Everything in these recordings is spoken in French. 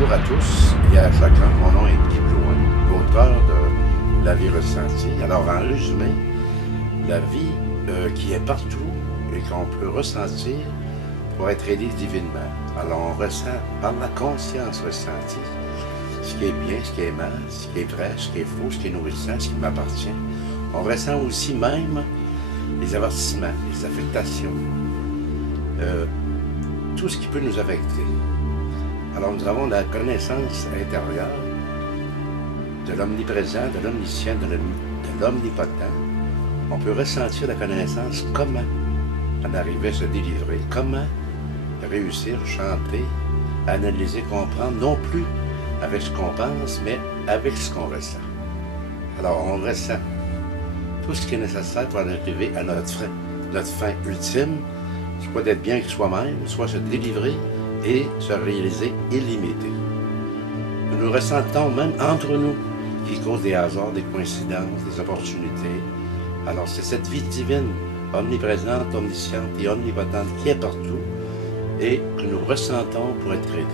Bonjour à tous et à chacun. Mon nom est Guy Blouin, l'auteur de La vie ressentie. Alors, en résumé, la vie qui est partout et qu'on peut ressentir pour être aidé divinement. Alors, on ressent par la conscience ressentie ce qui est bien, ce qui est mal, ce qui est vrai, ce qui est faux, ce qui est nourrissant, ce qui m'appartient. On ressent aussi même les avertissements, les affectations, tout ce qui peut nous affecter. Alors nous avons la connaissance intérieure de l'omniprésent, de l'omniscient, de l'omnipotent. On peut ressentir la connaissance, comment en arriver à se délivrer, comment réussir, chanter, analyser, comprendre, non plus avec ce qu'on pense, mais avec ce qu'on ressent. Alors on ressent tout ce qui est nécessaire pour en arriver à notre fin ultime, soit d'être bien avec soi-même, soit se délivrer et se réaliser illimité. Nous nous ressentons même entre nous, qui cause des hasards, des coïncidences, des opportunités. Alors c'est cette vie divine, omniprésente, omnisciente et omnipotente qui est partout et que nous ressentons pour être aidés.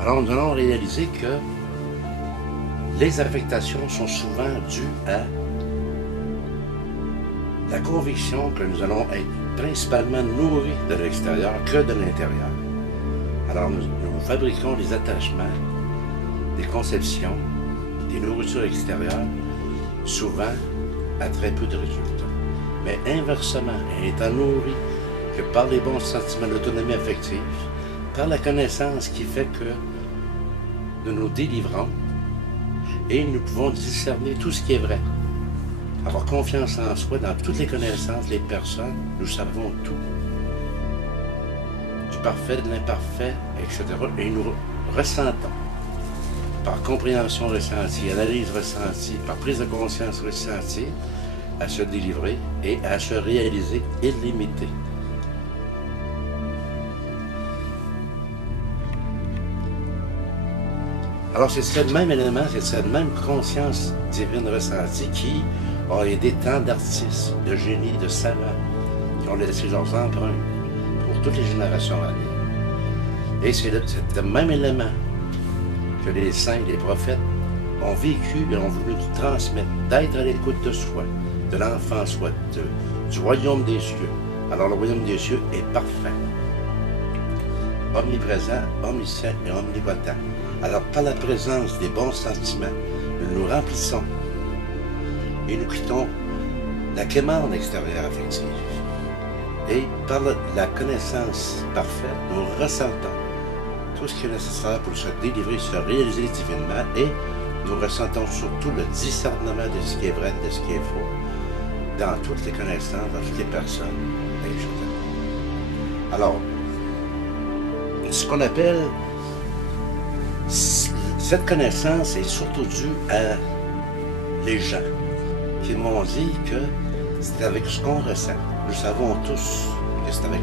Alors nous allons réaliser que les affectations sont souvent dues à la conviction que nous allons être principalement nourris de l'extérieur que de l'intérieur. Alors nous fabriquons des attachements, des conceptions, des nourritures extérieures, souvent à très peu de résultats. Mais inversement, étant nourris que par les bons sentiments d'autonomie affective, par la connaissance qui fait que nous nous délivrons et nous pouvons discerner tout ce qui est vrai. Avoir confiance en soi dans toutes les connaissances, les personnes, nous savons tout. Du parfait, de l'imparfait, etc. Et nous ressentons, par compréhension ressentie, analyse ressentie, par prise de conscience ressentie, à se délivrer et à se réaliser illimité. Alors c'est ce même élément, c'est cette même conscience divine ressentie qui a aidé tant d'artistes, de génies, de savants, qui ont laissé leurs empreintes pour toutes les générations à venir. Et c'est le même élément que les saints, les prophètes ont vécu et ont voulu transmettre, d'être à l'écoute de soi, de l'enfant soi, du royaume des cieux. Alors le royaume des cieux est parfait, omniprésent, omniscient et omnipotent. Alors, par la présence des bons sentiments, nous nous remplissons et nous quittons la quémande extérieure affective. Et par la connaissance parfaite, nous ressentons tout ce qui est nécessaire pour se délivrer, se réaliser divinement et nous ressentons surtout le discernement de ce qui est vrai, de ce qui est faux, dans toutes les connaissances, dans toutes les personnes, etc. Alors, ce qu'on appelle cette connaissance est surtout due à les gens qui m'ont dit que c'est avec ce qu'on ressent. Nous savons tous que c'est avec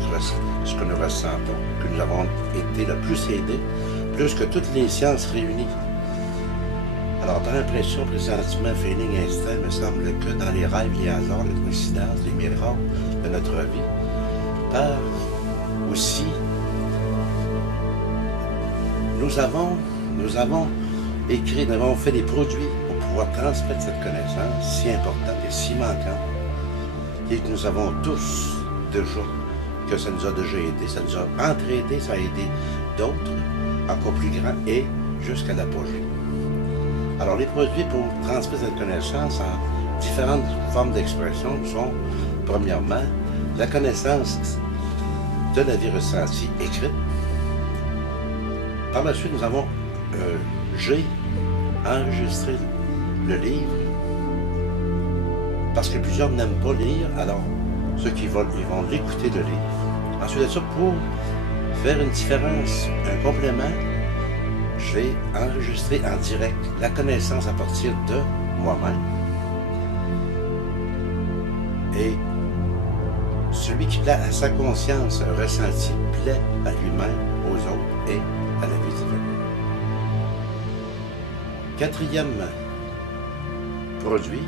ce que nous ressentons, que nous avons été le plus aidés, plus que toutes les sciences réunies. Alors, dans l'impression, pressentiment, feeling, instinct, il me semble que dans les rêves, les hasards, les coïncidences, les miracles de notre vie, par aussi nous avons écrit, nous avons fait des produits pour pouvoir transmettre cette connaissance si importante et si manquante et que nous avons tous déjà, que ça nous a déjà aidé, ça nous a entraîné, ça a aidé d'autres, encore plus grands et jusqu'à l'apogée. Alors les produits pour transmettre cette connaissance en différentes formes d'expression sont, premièrement, la connaissance de la vie ressentie écrite. Par la suite, nous avons, j'ai enregistré le livre parce que plusieurs n'aiment pas lire, alors ceux qui veulent, ils vont l'écouter le livre. Ensuite de ça, pour faire une différence, un complément, j'ai enregistré en direct la connaissance à partir de moi-même. Et celui qui plaît à sa conscience ressentie plaît à lui-même, aux autres et à la vie divine. Quatrième produit,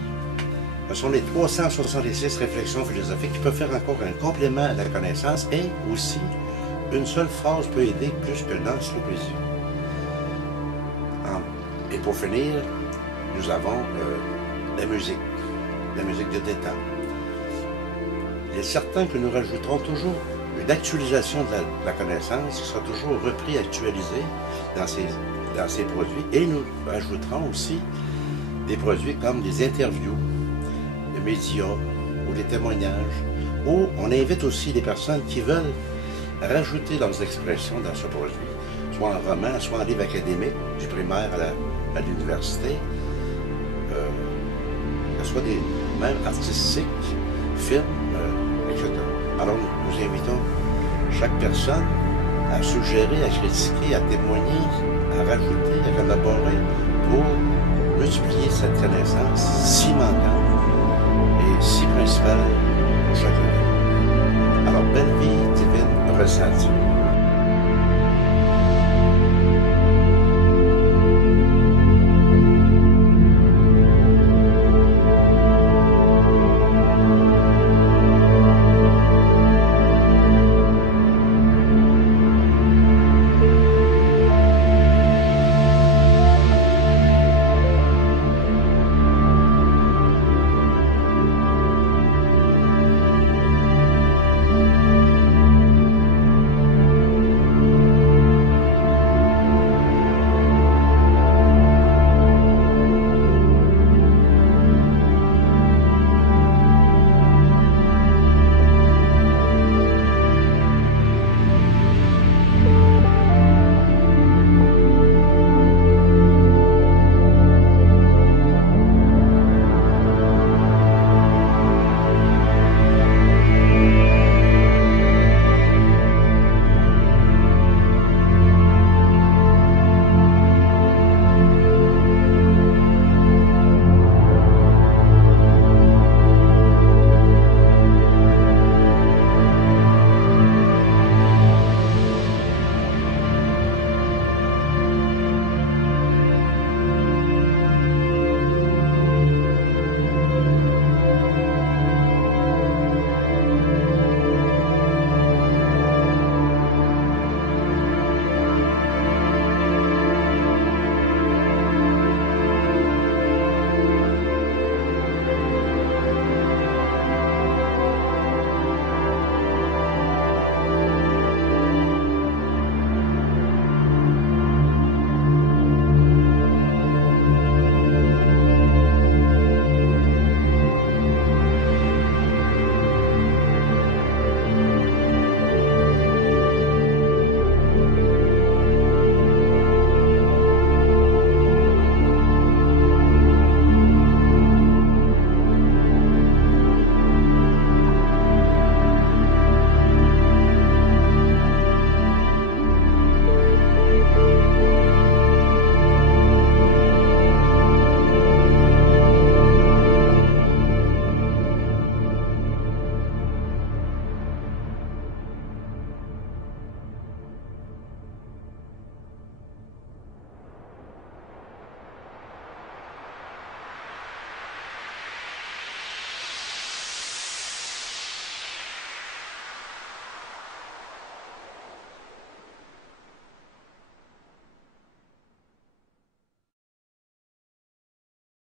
Ce sont les 366 réflexions philosophiques qui peuvent faire encore un complément à la connaissance et aussi, une seule phrase peut aider plus que l'encyclopédie. Et pour finir, nous avons la musique de détente. Il est certain que nous rajouterons toujours une actualisation de la connaissance qui sera toujours repris, actualisé dans ces produits. Et nous rajouterons aussi des produits comme des interviews, des médias ou des témoignages, où on invite aussi des personnes qui veulent rajouter leurs expressions dans ce produit, soit en roman, soit en livre académique, du primaire à l'université, soit des même artistiques, films, etc. Alors nous invitons chaque personne à suggérer, à critiquer, à témoigner, à rajouter, à collaborer pour multiplier cette connaissance si manquante et si principale pour chacun. Alors, belle vie divine ressentie.